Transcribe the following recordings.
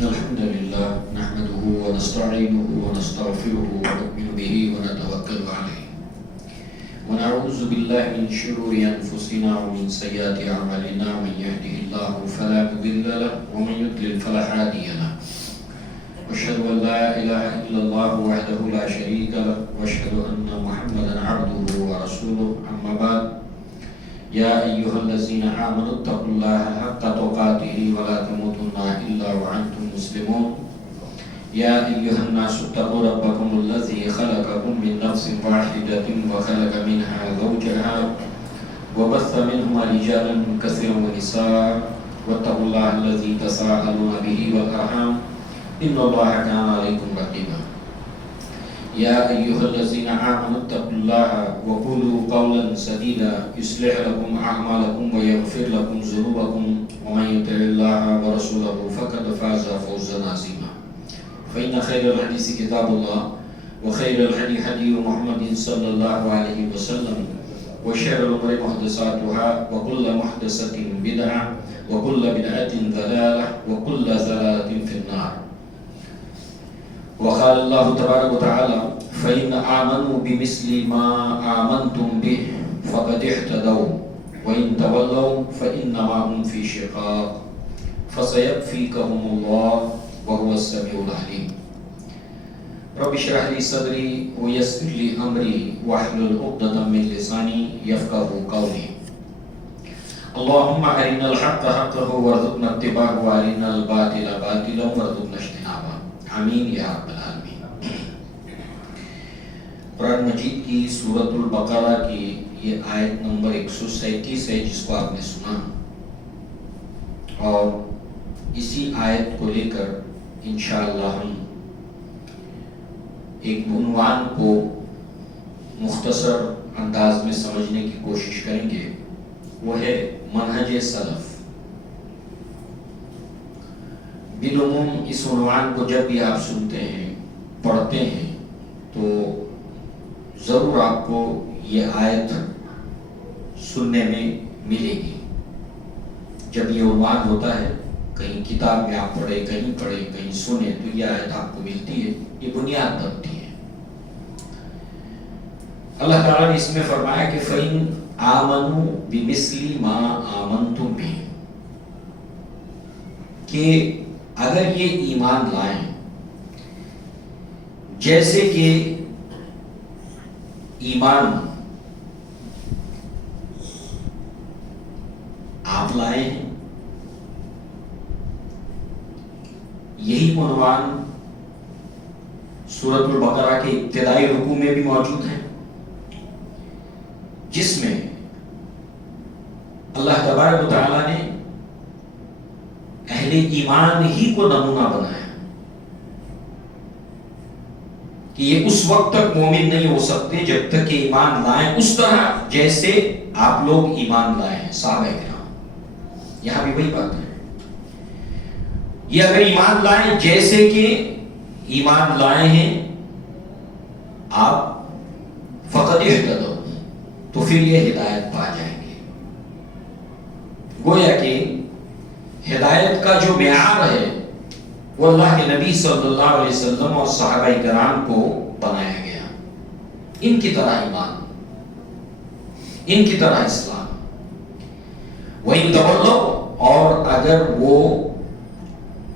إن الحمد لله نحمده ونستعينه ونستغفره ونؤمن به ونتوكل عليه ونعوذ بالله من شرور أنفسنا ومن سيئات أعمالنا من يهده الله فلا مضل له ومن يضلل فلا هادي له وأشهد أن لا إله إلا الله وحده لا شريك له وأشهد أن محمدا عبده ورسوله أما بعد يا أيها الذين آمنوا اتقوا الله حق تقاته ولا تموتن إلا وأنتم مسلمون يا أيها الناس اتقوا ربكم الذي خلقكم من نفس واحدة وخلق منها زوجها وبث منهما رجالا كثيرا ونساء واتقوا الله الذي تساءلون به والأرحام إن الله كان عليكم رقيبا يا أيها الذين آمنوا اتقوا الله وقولوا قولا سديدا يصلح لكم أعمالكم ويغفر لكم ذنوبكم ومن يطع الله ورسوله فقد فاز فوزا عظيما فإن خير الحديث كتاب الله وخير الهدي هدي محمد صلى الله عليه وسلم وشر الأمور محدثاتها وكل محدثة بدعة وكل بدعة ضلالة وكل ضلالة في النار وقال الله تبارك وتعالى فإن آمنوا بمثل ما آمنتم به فقد اهتدوا وإن تولوا فإنما هم في شقاق فسيكفيكهم الله وهو السميع العليم رب اشرح لي صدري ويسر لي أمري واحلل عقدة من لساني يفقهوا قولي اللهم أرنا الحق حقا وارزقنا اتباعه وأرنا الباطل باطلا وارزقنا اجتنابه آمین یا رب العالمین۔ قرآن مجید کی سورۃ البقرہ کی یہ آیت نمبر 137 ہے جس کو آپ نے سنا، اور اسی آیت کو لے کر انشاءاللہ ہم ایک عنوان کو مختصر انداز میں سمجھنے کی کوشش کریں گے، وہ ہے منہج سلف۔ بالعموم اس عنوان کو جب بھی آپ سنتے ہیں، پڑھتے ہیں، تو ضرور آپ کو یہ آیت سننے میں ملے گی۔ جب یہ عنوان ہوتا ہے، کہیں کتاب میں آپ پڑھیں، کہیں سنیں، تو یہ آیت آپ کو ملتی ہے، یہ بنیاد بنتی ہے۔ اللہ تعالیٰ نے اس میں فرمایا کہ فَإِنْ آمَنُوا بِمِثْلِ مَا آمَنْتُمْ بِهِ، کہ اگر یہ ایمان لائیں جیسے کہ ایمان آپ لائے ہیں۔ یہی عنوان سورۃ البقرہ کے ابتدائی رکوع میں بھی موجود ہے، جس میں اللہ تبارک و تعالیٰ نے اہل ایمان ہی کو نمونہ بنایا کہ یہ اس وقت تک مومن نہیں ہو سکتے جب تک کہ ایمان لائیں اس طرح جیسے آپ لوگ ایمان لائے ہیں صحابہ کرام۔ یہاں بھی وہی بات ہے، یہ اگر ایمان لائیں جیسے کہ ایمان لائے ہیں آپ، فقط اہتدوا، تو پھر یہ ہدایت پا جائیں گے۔ گویا کہ ہدایت کا جو معیار ہے وہ اللہ کے نبی صلی اللہ علیہ وسلم اور صحابہ کرام کو بنایا گیا، ان کی طرح ایمان، ان کی طرح اسلام۔ وَإِن تَوَلَّوْا، اور اگر وہ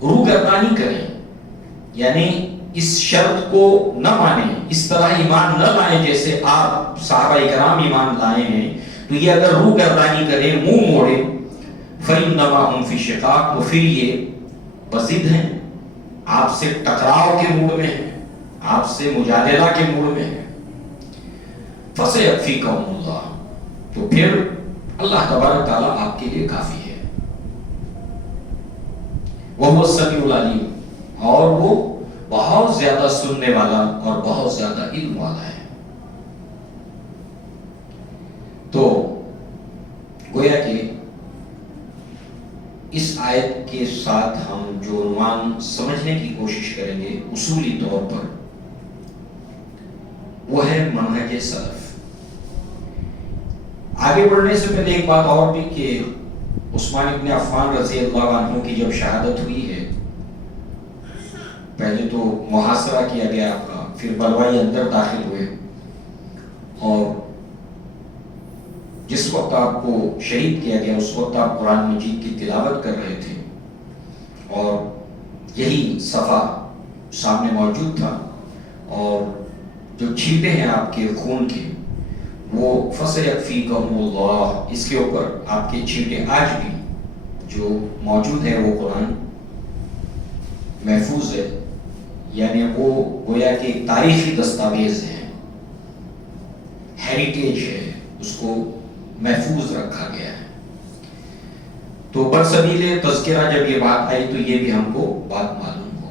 روگردانی کریں، یعنی اس شرط کو نہ مانیں، اس طرح ایمان نہ لائیں جیسے آپ صحابہ کرام ایمان لائے ہیں، تو یہ اگر روگردانی کریں، منہ موڑیں، فَإِنَّمَا هُمْ فِي شِقَاقٍ، تو پھر یہ بضد ہیں، آپ سے ٹکراؤ کے موڈ میں ہیں، آپ سے مجادلہ کے موڈ میں ہیں۔ فَسَيَكْفِيكَهُمُ اللَّهُ، تو پھر اللہ تبارک تعالیٰ آپ کے لیے کافی ہے۔ وَهُوَ السَّمِيعُ الْعَلِيمُ، اور وہ بہت زیادہ سننے والا اور بہت زیادہ علم والا ہے۔ تو گویا کہ اس آیت کے ساتھ ہم جو عنوان سمجھنے کی کوشش کریں گے اصولی طور پر، وہ ہے منہج سلف۔ آگے بڑھنے سے پہلے ایک بات اور بھی کہ عثمان ابن عفان رضی اللہ عنہ کی جب شہادت ہوئی ہے پہلے تو محاصرہ کیا گیا آپ کا، پھر بلوائی اندر داخل ہوئے، اور جس وقت آپ کو شہید کیا گیا اس وقت آپ قرآن مجید کی تلاوت کر رہے تھے، اور یہی صفحہ سامنے موجود تھا، اور جو چھینٹے ہیں آپ کے خون کے وہ فَسَيَكْفِيكَهُمُ اللَّهُ، اس کے اوپر آپ کے چھینٹے آج بھی جو موجود ہے، وہ قرآن محفوظ ہے، یعنی وہ گویا کہ ایک تاریخی دستاویز ہے، ہیریٹیج ہے، اس کو محفوظ رکھا گیا ہے۔ تو برسبیل تذکرہ جب یہ بات آئی تو یہ بھی ہم کو بات معلوم ہو۔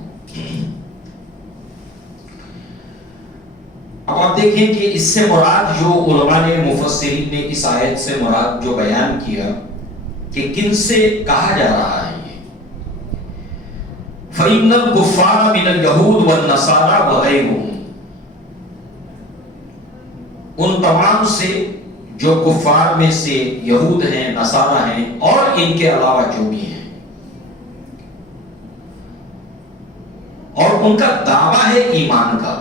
اب آپ دیکھیں کہ اس سے مراد جو علماء نے، مفسرین نے اس آیت سے مراد جو بیان کیا کہ کن سے کہا جا رہا ہے یہ، فَإِنَّ الْكُفَّارَ مِنَ الْيَهُودِ وَالنَّصَارَى وَغَيْرُهُمْ، ان تمام سے جو کفار میں سے یہود ہیں، نصارہ ہیں، اور ان کے علاوہ جو بھی ہیں، اور ان کا دعویٰ ہے ایمان کا،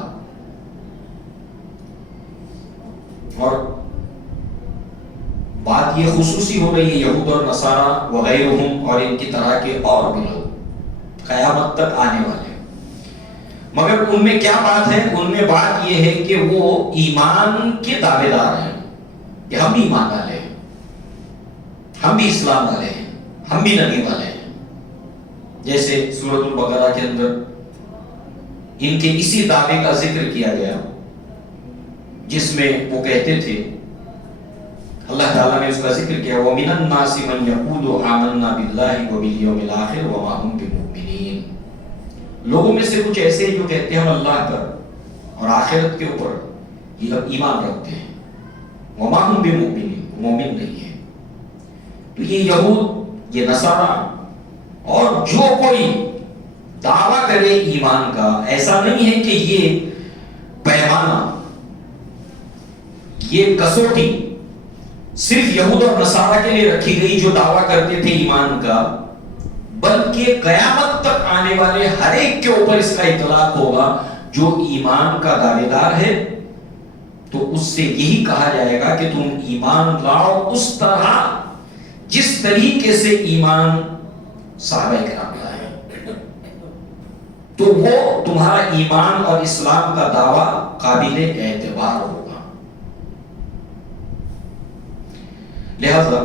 اور بات یہ خصوصی ہو رہی ہے یہود اور نصارہ وغیرہم اور ان کی طرح کے اور بھی لوگ قیامت تک آنے والے، مگر ان میں کیا بات ہے؟ ان میں بات یہ ہے کہ وہ ایمان کے دعوے دار ہیں کہ ہم بھی ایمان والے ہیں، ہم بھی اسلام والے ہیں، ہم بھی نبی والے ہیں، جیسے سورۃ البقرہ کے اندر ان کے اسی دعوے کا ذکر کیا گیا، جس میں وہ کہتے تھے، اللہ تعالیٰ نے اس کا ذکر کیا، وَمِنَ النَّاسِ مَن يَقُولُ آمَنَّا بِاللَّهِ وَبِالْيَوْمِ الْآخِرِ وَمَا هُمْ بِمُؤْمِنِينَ، لوگوں میں سے کچھ ایسے جو کہتے ہیں ہم اللہ پر اور آخرت کے اوپر ایمان رکھتے ہیں، وَمَا هُمْ بِمُؤْمِنِينَ، مومن نہیں ہے۔ تو یہ یہود، یہ نصارہ، اور جو کوئی دعویٰ کرے ایمان کا، ایسا نہیں ہے کہ یہ پیمانہ، یہ کسوٹی صرف یہود اور نصارہ کے لیے رکھی گئی جو دعویٰ کرتے تھے ایمان کا، بلکہ قیامت تک آنے والے ہر ایک کے اوپر اس کا اطلاق ہوگا جو ایمان کا دعوے دار ہے، تو اس سے یہی کہا جائے گا کہ تم ایمان لاؤ اس طرح جس طریقے سے ایمان صحابہ کرام لائے، تو وہ تمہارا ایمان اور اسلام کا دعویٰ قابل اعتبار ہوگا۔ لہذا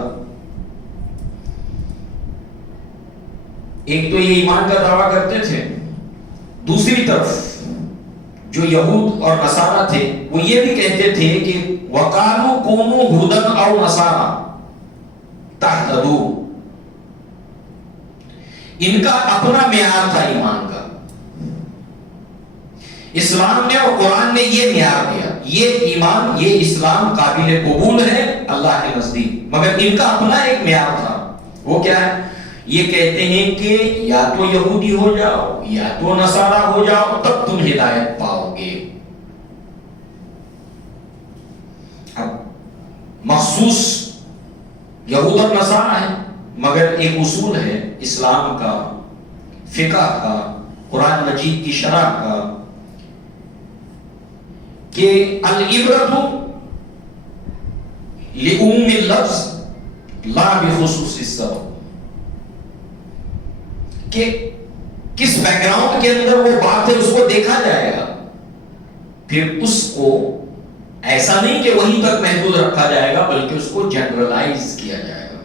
ایک تو یہ ایمان کا دعویٰ کرتے تھے، دوسری طرف جو یہود اور نصارہ تھے وہ یہ بھی کہتے تھے کہ وَقَالُوا كُونُوا هُودًا أَوْ نَصَارَىٰ تَهْتَدُوا، ان کا اپنا معیار تھا ایمان کا، اسلام نے اور قرآن نے یہ معیار دیا، یہ ایمان، یہ اسلام قابل قبول ہے اللہ کے نزدیک، مگر ان کا اپنا ایک معیار تھا، وہ کیا ہے؟ یہ کہتے ہیں کہ یا تو یہودی ہو جاؤ یا تو نصارہ ہو جاؤ تب تم ہدایت پاؤ گے۔ اب مخصوص یہود اور نصارہ ہے، مگر ایک اصول ہے اسلام کا، فقہ کا، قرآن مجید کی شرح کا، کہ العبرۃ لعموم اللفظ لا بخصوص السبب، کہ کس بیک گراؤنڈ کے اندر وہ بات ہے اس کو دیکھا جائے گا، پھر اس کو ایسا نہیں کہ وہیں تک محدود رکھا جائے گا بلکہ اس کو جنرلائز کیا جائے گا،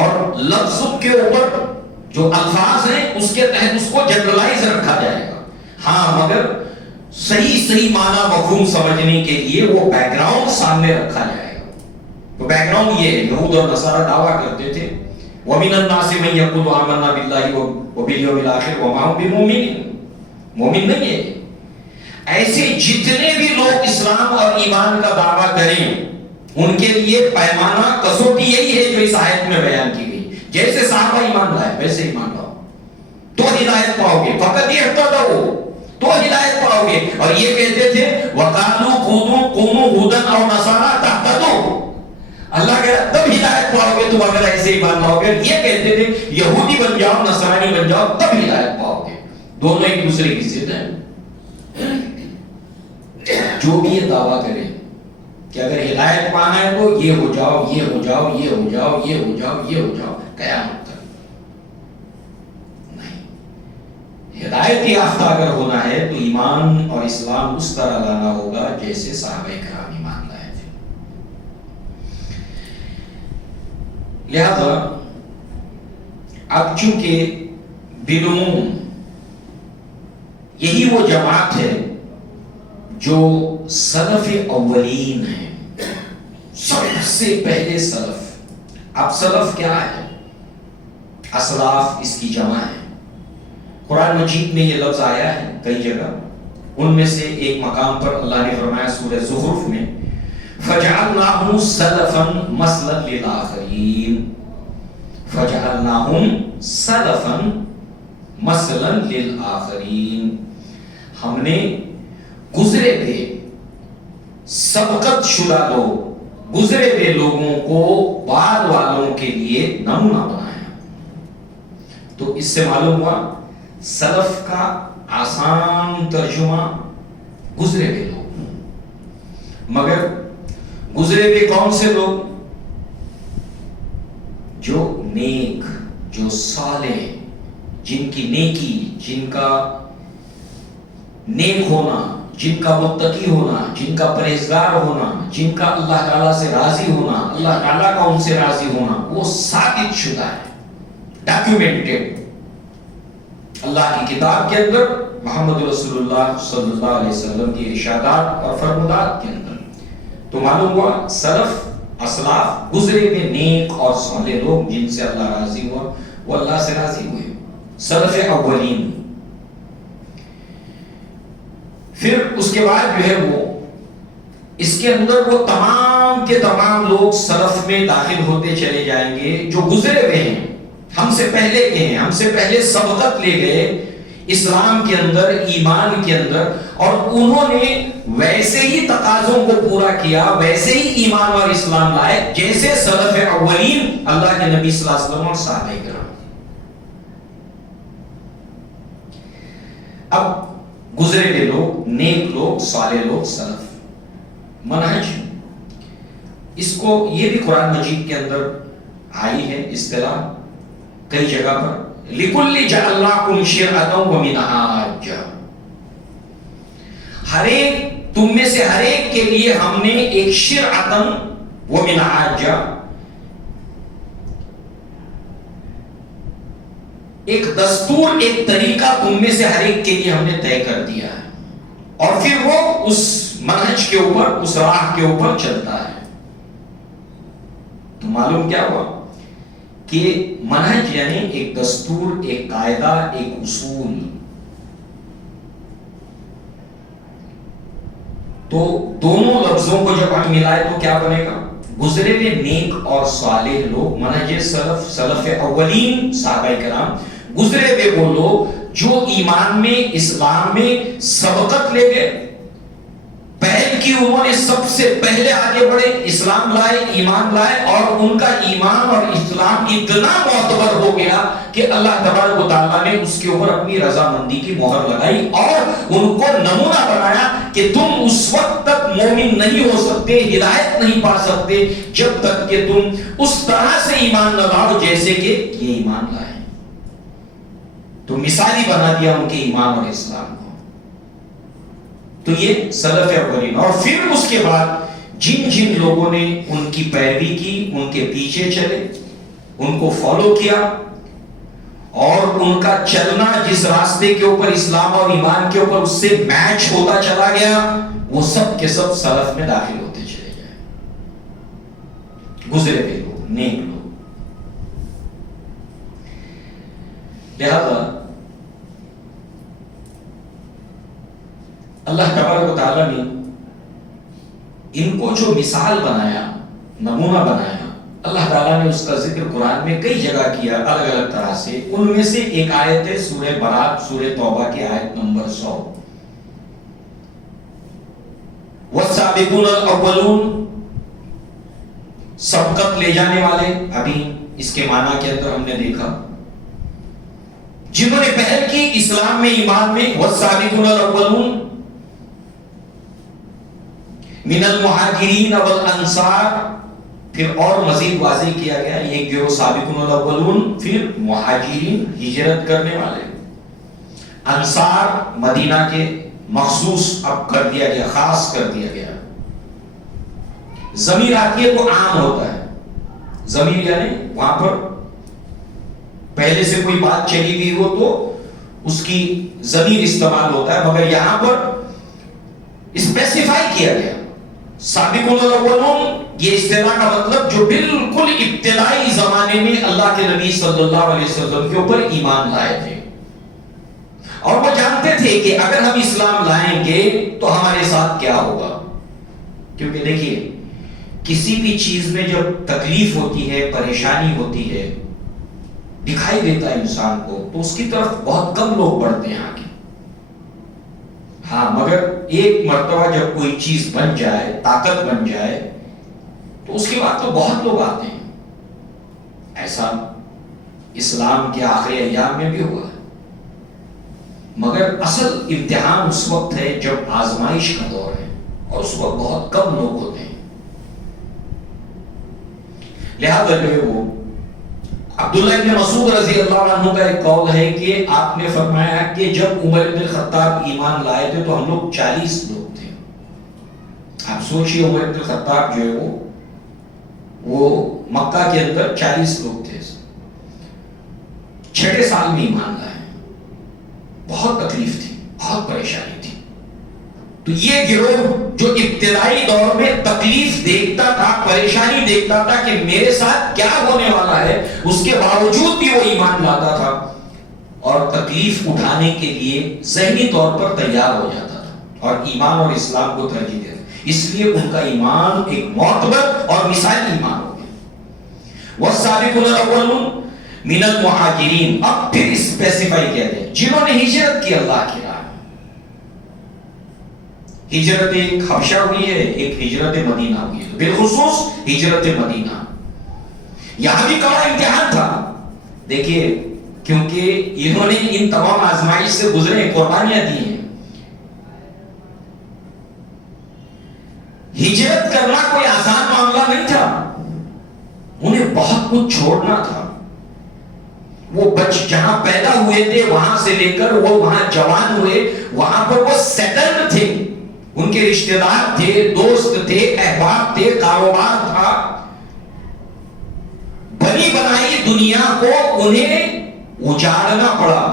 اور لفظ کے اوپر جو الفاظ ہیں اس کے تحت اس کو جنرلائز رکھا جائے گا، ہاں مگر صحیح معنی مفہوم سمجھنے کے لیے وہ بیک گراؤنڈ سامنے رکھا جائے گا۔ تو بیک گراؤنڈ یہ ہے، یہود اور نصارہ دعویٰ کرتے تھے وَمِنَ النَّاسِ مَن يَقُولُ آمَنَّا بِاللَّهِ وَبِالْيَوْمِ الْآخِرِ وَمَا هُمْ بِمُؤْمِنِينَ، مومن نہیں ہے۔ ایسے جتنے بھی لوگ اسلام اور ایمان کا دعویٰ کریں ان کے لیے پیمانہ کسوٹی یہی ہے جو اس آیت میں بیان کی گئی، جیسے صحابہ ایمان لائے ویسے ایمان لاؤ تو ہدایت پاؤ گے، فقط یہ اہتدوا تو ہدایت پاؤ گے۔ اور یہ کہتے تھے وَقَالُوا كُونُوا هُودًا أَوْ نَصَارَىٰ تَهْتَدُوا، اللہ کہہ رہا تب ہدایت پاؤ گے، تم اگر ایسے ایمان لاؤ گے. یہ کہتے تھے یہودی بن جاؤ نصرانی بن جاؤ تب ہدایت پاؤ گے. دونوں ایک دوسرے کی ضد ہیں. جو بھی یہ دعویٰ کرے کہ اگر ہدایت پانا ہے تو یہ ہو جاؤ یہ ہو جاؤ یہ ہو جاؤ یہ ہو جاؤ یہ ہو جاؤ قیامت تک نہیں. ہدایت یافتہ اگر ہونا ہے تو ایمان اور اسلام اس طرح لانا ہوگا جیسے صحابہ کرام ایمان لائے تھے. لہذا اب چونکہ بالعموم یہی وہ جماعت ہے جو سلف اولین ہیں, سب سے پہلے سلف. اب سلف کیا ہے؟ اسلاف اس کی جمع ہے. قرآن مجید میں یہ لفظ آیا ہے کئی جگہ. ان میں سے ایک مقام پر اللہ نے فرمایا سورہ زخرف میں فَجَعَلْنَاهُمْ سَلَفًا مَثْلًا لِلْآخِرِينَ. فَجَعَلْنَاهُمْ سَلَفًا مَثْلًا لِلْآخِرِينَ. ہم نے گزرے ہوئے سبقت شدہ لوگ گزرے ہوئے لوگوں کو بعد والوں کے لیے نمونہ بنایا. تو اس سے معلوم ہوا سلف کا آسان ترجمہ گزرے ہوئے لوگ. مگر گزرے ہوئے کون سے لوگ؟ جو نیک, جو صالح, جن کی نیکی, جن کا نیک ہونا, جن کا متقی ہونا, جن کا پرہیزگار ہونا, جن کا اللہ تعالیٰ سے راضی ہونا, اللہ تعالیٰ کا ان سے راضی ہونا, وہ ثابت شدہ ہے, ڈاکیومنٹڈ اللہ کی کتاب کے اندر, محمد رسول اللہ صلی اللہ علیہ وسلم کی ارشادات اور فرمودات کے اندر. تو معلوم ہوا سلف اسلاف گزرے میں نیک اور صالح لوگ جن سے اللہ راضی ہوا وہ اللہ سے راضی ہوئے, سلف اولین. پھر اس کے بعد جو ہے وہ اس کے اندر وہ تمام کے تمام لوگ سلف میں داخل ہوتے چلے جائیں گے جو گزرے ہوئے ہیں, ہم سے پہلے کے ہیں, ہم سے پہلے سبقت لے گئے اسلام کے اندر, ایمان کے اندر, اور انہوں نے ویسے ہی تقاضوں کو پورا کیا, ویسے ہی ایمان اور اسلام لائے جیسے سلف اولین اللہ کے نبی صلی اللہ علیہ وسلم اور صحابہ کرام. اب گزرے ہوئے لوگ, نیک لوگ, صالح لوگ, سلف. منہج اس کو یہ بھی قرآن مجید کے اندر آئی ہے اصطلاح کئی جگہ پر, لِكُلِّ جَعَلْنَاكُمْ شِرْعَةً وَمِنْهَاجًا. ہر ایک تم میں سے ہر ایک کے لیے ہم نے ایک شرعتاً ومنہاجا, ایک دستور, ایک طریقہ تم میں سے ہر ایک کے لیے ہم نے طے کر دیا ہے, اور پھر وہ اس منہج کے اوپر, اس راہ کے اوپر چلتا ہے. تو معلوم کیا ہوا کہ منہج یعنی ایک دستور, ایک قاعدہ, ایک اصول. تو دونوں لفظوں کو جب ہم ملائے تو کیا بنے گا؟ گزرے ہوئے نیک اور صالح لوگ, منہج سلف, سلف اولین صحابہ کرام, گزرے ہوئے وہ لوگ جو ایمان میں, اسلام میں سبقت لے گئے, پہل کی, انہوں نے سب سے پہلے آگے بڑھے, اسلام لائے, ایمان لائے, اور ان کا ایمان اور اسلام اتنا معتبر ہو گیا کہ اللہ تبارک و تعالیٰ نے اس کے اوپر اپنی رضامندی کی مہر لگائی اور ان کو نمونہ بنایا کہ تم اس وقت تک مومن نہیں ہو سکتے, ہدایت نہیں پا سکتے جب تک کہ تم اس طرح سے ایمان نہ لاؤ جیسے کہ یہ ایمان لائے. تو مثالی بنا دیا ان کے ایمان اور اسلام کو. تو یہ سلف اولین. اور پھر اس کے بعد جن جن لوگوں نے ان کی پیروی کی, ان کے پیچھے چلے, ان کو فالو کیا, اور ان کا چلنا جس راستے کے اوپر اسلام اور ایمان کے اوپر اس سے میچ ہوتا چلا گیا, وہ سب کے سب سلف میں داخل ہوتے چلے گئے. گزرے ہوئے لوگ, نیک لوگ. لہذا اللہ تبارک و تعالیٰ نے ان کو جو مثال بنایا, نمونہ بنایا, اللہ تعالیٰ نے اس کا ذکر قرآن میں کئی جگہ کیا الگ الگ طرح سے. ان میں سے ایک آیت ہے سورہ برات, سورہ توبہ کی آیت نمبر 100. والسابقون الاولون, سبقت لے جانے والے، ابھی اس کے معنی کے اندر ہم نے دیکھا، جنہوں نے پہل کی اسلام میں، ایمان میں، والسابقون الاولون من المہاجرین والانصار، پھر اور مزید واضح کیا گیا یہ گروہ سابقون الاولون، پھر مہاجرین ہجرت کرنے والے، انصار مدینہ کے مخصوص اب کر دیا گیا، خاص کر دیا گیا۔ ضمیر آتی ہے تو عام ہوتا ہے، ضمیر یعنی وہاں پر پہلے سے کوئی بات چلی گئی ہو تو اس کی ضمیر استعمال ہوتا ہے، مگر یہاں پر اسپیسیفائی کیا گیا سابقون الاولون، یہ اصطلاح کا مطلب جو بالکل ابتدائی زمانے میں اللہ کے نبی صلی اللہ علیہ وسلم کے اوپر ایمان لائے تھے، اور وہ جانتے تھے کہ اگر ہم اسلام لائیں گے تو ہمارے ساتھ کیا ہوگا۔ کیونکہ دیکھیے کسی بھی چیز میں جب تکلیف ہوتی ہے، پریشانی ہوتی ہے، دکھائی دیتا ہے انسان کو، تو اس کی طرف بہت کم لوگ بڑھتے ہیں آگے۔ ہاں مگر ایک مرتبہ جب کوئی چیز بن جائے، طاقت بن جائے، تو اس کے بعد تو بہت لوگ آتے ہیں۔ ایسا اسلام کے آخری ایام میں بھی ہوا ہے، مگر اصل امتحان اس وقت ہے جب آزمائش کا دور ہے، اور اس وقت بہت کم لوگ ہوتے ہیں۔ لہذا جو ہے وہ عبداللہ ابن مسعود رضی اللہ عنہ کا ایک قول ہے کہ آپ نے فرمایا کہ جب عمر بن الخطاب ایمان لائے تھے تو ہم لوگ 40 لوگ تھے۔ آپ سوچئے عمر بن الخطاب جو ہے وہ مکہ کے اندر 40 لوگ تھے، 6 سال میں ایمان لائے، بہت تکلیف تھی، بہت پریشانی تھی۔ تو یہ گروہ جو ابتدائی دور میں تکلیف دیکھتا تھا، پریشانی دیکھتا تھا کہ میرے ساتھ کیا ہونے والا ہے، اس کے باوجود بھی وہ ایمان لاتا تھا اور تکلیف اٹھانے کے لیے ذہنی طور پر تیار ہو جاتا تھا اور ایمان اور اسلام کو ترجیح دیتا، اس لیے ان کا ایمان ایک معتبر اور مثالی ایمان ہو گیا۔ والسابقون الاولون من المہاجرین، اب پھر اسپیسیفائی کیا گیا جنہوں نے ہجرت کی اللہ کی راہ۔ ہجرت ایک حبشہ ہوئی ہے، ایک ہجرت مدینہ ہوئی ہے، بالخصوص ہجرت مدینہ۔ یہاں بھی کڑا امتحان تھا، دیکھیے کیونکہ انہوں نے ان تمام آزمائش سے گزرے، قربانیاں دی ہیں۔ ہجرت کرنا کوئی آسان معاملہ نہیں تھا، انہیں بہت کچھ چھوڑنا تھا۔ وہ جہاں پیدا ہوئے تھے وہاں سے لے کر وہ وہاں جوان ہوئے، وہاں پر وہ سیٹلڈ تھے، ان کے رشتہ دار تھے، دوست تھے، احباب تھے، کاروبار تھا، بنی بنائی دنیا کو انہیں اجاڑنا پڑا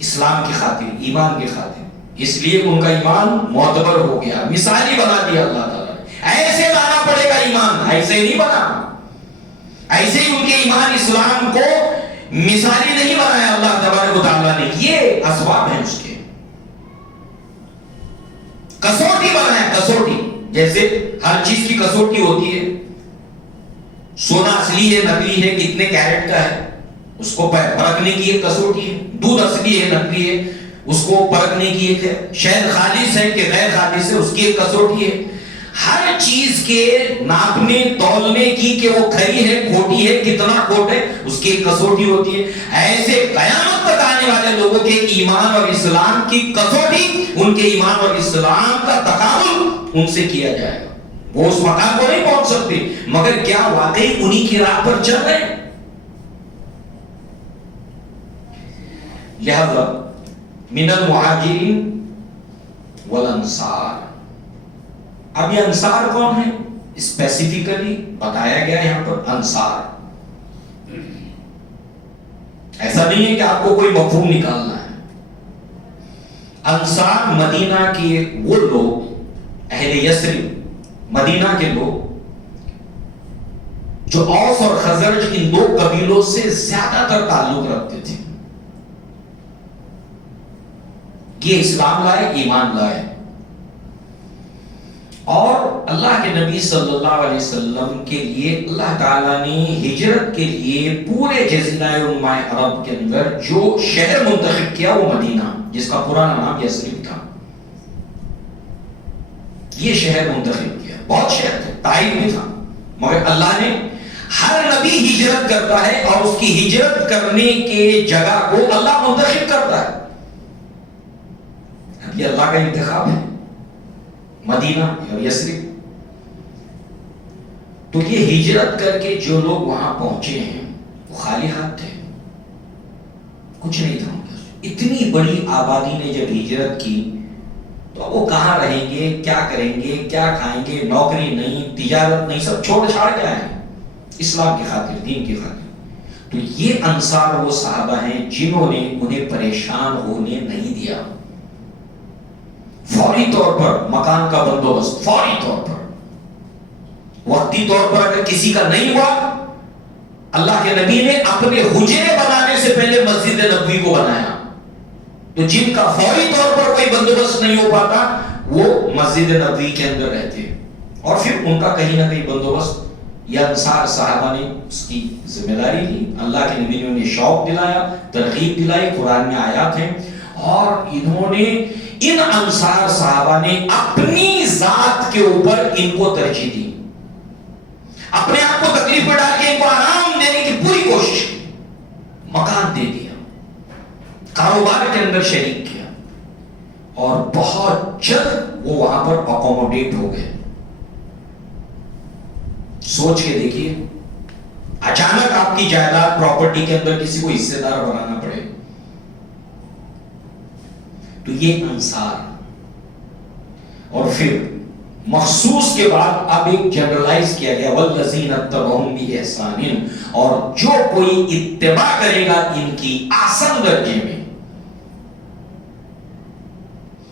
اسلام کی خاطر، ایمان کی خاطر، اس لیے ان کا ایمان معتبر ہو گیا، مثالی بنا دیا اللہ تعالیٰ نے۔ ایسے لانا پڑے گا ایمان، ایسے نہیں بنا، ایسے ہی ان کے ایمان اسلام کو مثالی نہیں بنایا اللہ تبارک و تعالیٰ نے، یہ اسباب ہیں اس کے، کسوٹی بنایا، کسوٹی، جیسے ہر چیز کی کسوٹی ہوتی ہے، سونا اصلی ہے نقلی ہے، کتنے کیرٹ کا ہے، اس کو پرکھنے کی ایک کسوٹی ہے، دودھ اصلی ہے نقلی ہے، اس کو پرکھنے کی ایک ہے، شہد خالص ہے کہ غیر خالص ہے، اس کی ایک کسوٹی ہے، ہر چیز کے ناپنے تولنے کی کہ وہ کھری ہے کھوٹی ہے، کتنا کھوٹ ہے، اس کی ایک کسوٹی ہوتی ہے۔ ایسے قیامت تک آنے والے لوگوں کے ایمان اور اسلام کی کسوٹی، ان کے ایمان اور اسلام کا تقابل ان سے کیا جائے گا۔ وہ اس مقام کو نہیں پہنچ سکتے، مگر کیا واقعی انہی کی راہ پر چل رہے ہیں؟ لہذا من المہاجرین والانصار، اب یہ انصار کون ہے؟ اسپیسیفکلی بتایا گیا یہاں پر انصار۔ ایسا نہیں ہے کہ آپ کو کوئی مفہوم نکالنا ہے۔ انصار مدینہ کے وہ لوگ، اہل یثرب، مدینہ کے لوگ جو اوس اور خزرج ان دو قبیلوں سے زیادہ تر تعلق رکھتے تھے، یہ اسلام لائے، ایمان لائے، اور اللہ کے نبی صلی اللہ علیہ وسلم کے لیے اللہ تعالیٰ نے ہجرت کے لیے پورے جزیرہ نما عرب کے اندر جو شہر منتخب کیا وہ مدینہ، جس کا پرانا نام یثرب تھا، یہ شہر منتخب کیا۔ بہت شہر تھے، طائف بھی تھا، مگر اللہ نے ہر نبی ہجرت کرتا ہے اور اس کی ہجرت کرنے کے جگہ کو اللہ منتخب کرتا ہے. اب یہ اللہ کا انتخاب ہے، مدینہ اور یثرب. تو یہ ہجرت کر کے جو لوگ وہاں پہنچے ہیں وہ خالی ہاتھ تھے، کچھ نہیں تھا ان کے. اتنی بڑی آبادی نے جب ہجرت کی تو وہ کہاں رہیں گے، کیا کریں گے، کیا کھائیں گے، نوکری نہیں، تجارت نہیں، سب چھوڑ چھاڑ کے آئے ہیں اسلام کی خاطر، دین کی خاطر. تو یہ انصار وہ صحابہ ہیں جنہوں نے انہیں پریشان ہونے نہیں دیا. فوری طور پر مکان کا بندوبست، فوری طور پر، وقتی طور پر اگر کسی کا نہیں ہوا، اللہ کے نبی نے اپنے حجرے بنانے سے پہلے مسجد نبوی کو بنایا. تو جن کا فوری طور پر کوئی بندوبست نہیں ہو پاتا وہ مسجد نبوی کے اندر رہتے، اور پھر ان کا کہیں نہ کہیں بندوبست یہ انصار صحابہ نے اس کی ذمہ داری لی. اللہ کے نبی نے انہیں شوق دلایا، ترغیب دلائی، قرآن میں آیات ہیں. اور انہوں نے، ان انصار صحابہ نے اپنی ذات کے اوپر ان کو ترجیح دی، اپنے آپ کو تکلیف میں ڈال کے ان کو آرام دینے کی پوری کوشش کی. مکان دے دیا، کاروبار کے اندر شریک کیا، اور بہت جلد وہ وہاں پر اکوموڈیٹ ہو گئے. سوچ کے دیکھیے، اچانک آپ کی جائیداد پراپرٹی کے اندر کسی کو حصے دار بنانا پڑے. تو یہ انصار. اور پھر مخصوص کے بعد اب ایک جنرلائز کیا گیا، والذین اتبعوہم بإحسان، اور جو کوئی اتباع کرے گا ان کی احسن درجے میں،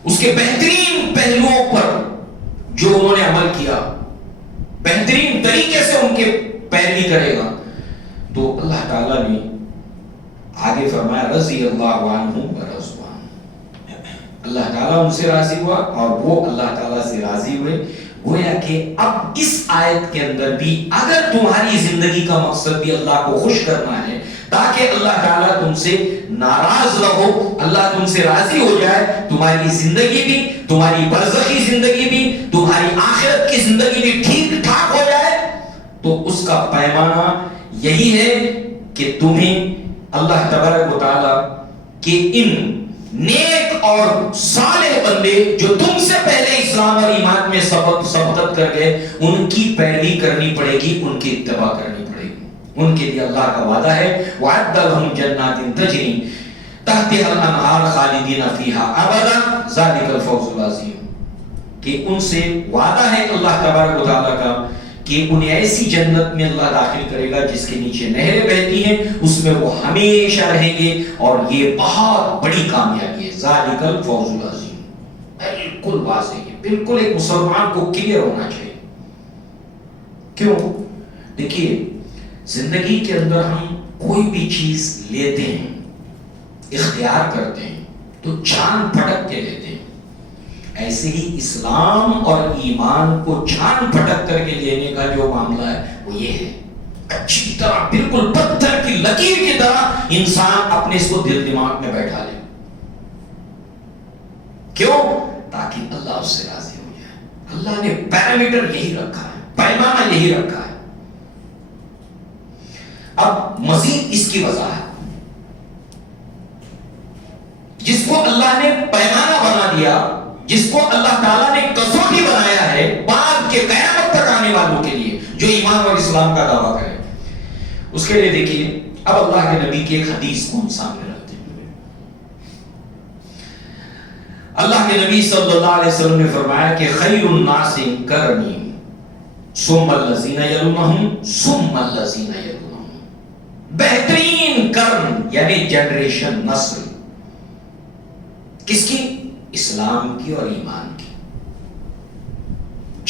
اس کے بہترین پہلوؤں پر جو انہوں نے عمل کیا، بہترین طریقے سے ان کے پیروی کرے گا، تو اللہ تعالیٰ نے آگے فرمایا رضی اللہ عنہم ورضوا، اللہ تعالیٰ ان سے راضی ہوا اور وہ اللہ تعالیٰ سے راضی ہوئے. گویا کہ اب اس آیت کے اندر بھی اگر تمہاری زندگی کا مقصد بھی اللہ کو خوش کرنا ہے تاکہ اللہ تعالیٰ تم سے ناراض نہ ہو، اللہ تم سے راضی ہو جائے، تمہاری زندگی بھی، تمہاری برزخی زندگی بھی، تمہاری آخرت کی زندگی بھی ٹھیک ٹھاک ہو جائے، تو اس کا پیمانہ یہی ہے کہ تمہیں اللہ تبارک و تعالیٰ کے ان نیک اور صالح بندے جو تم سے پہلے اسلام اور ایمان میں سبقت کر گئے، ان کی پیروی کرنی پڑے گی، ان کی اتباع کرنی پڑے گی. ان کے لیے اللہ کا وعدہ ہے وَعَدَّ لَهُمْ جَنَّاتٍ تَجْرِي تَحْتِهَا الْأَنْهَارُ خَالِدِينَ فِيهَا أَبَدًا ذَلِكَ الْفَوْزُ الْعَظِيمُ. کہ ان سے وعدہ ہے اللہ تبارک و تعالیٰ کا کہ انہیں ایسی جنت میں اللہ داخل کرے گا جس کے نیچے نہریں بہتی ہیں، اس میں وہ ہمیشہ رہیں گے، اور یہ بہت بڑی کامیابی ہے. ذَلِكَ الْفَوْزُ الْعَظِيمُ. بالکل واضح ہے، بالکل ایک مسلمان کو کلیئر ہونا چاہیے. کیوں؟ دیکھیے، زندگی کے اندر ہم کوئی بھی چیز لیتے ہیں، اختیار کرتے ہیں تو جان پھٹک کے لیتے ہیں. ایسے ہی اسلام اور ایمان کو جان پھٹک کر کے لینے کا جو معاملہ ہے وہ یہ ہے، اچھی طرح بالکل پتھر کی لکیر کی طرح انسان اپنے اس کو دل دماغ میں بیٹھا لے. کیوں؟ تاکہ اللہ اس سے راضی ہو جائے. اللہ نے پیرامیٹر یہی رکھا ہے، پیمانہ یہی رکھا ہے. اب مزید اس کی وضاحت، جس کو اللہ نے پیمانہ بنا دیا، جس کو اللہ تعالیٰ نے کسوٹی بنایا ہے بعد کے قیامت تک آنے والوں کے لیے جو ایمان اور اسلام کا دعویٰ کرے، اس کے لیے دیکھیے اب اللہ کے نبی کی ایک حدیث کو ہم سامنے رکھتے ہیں. اللہ کے نبی صلی اللہ علیہ وسلم نے فرمایا کہ خیر الناس قرنی ثم الذین یلونہم ثم الذین یلونہم. بہترین قرن یعنی جنریشن، نسل کس کی؟ اسلام کی اور ایمان کی.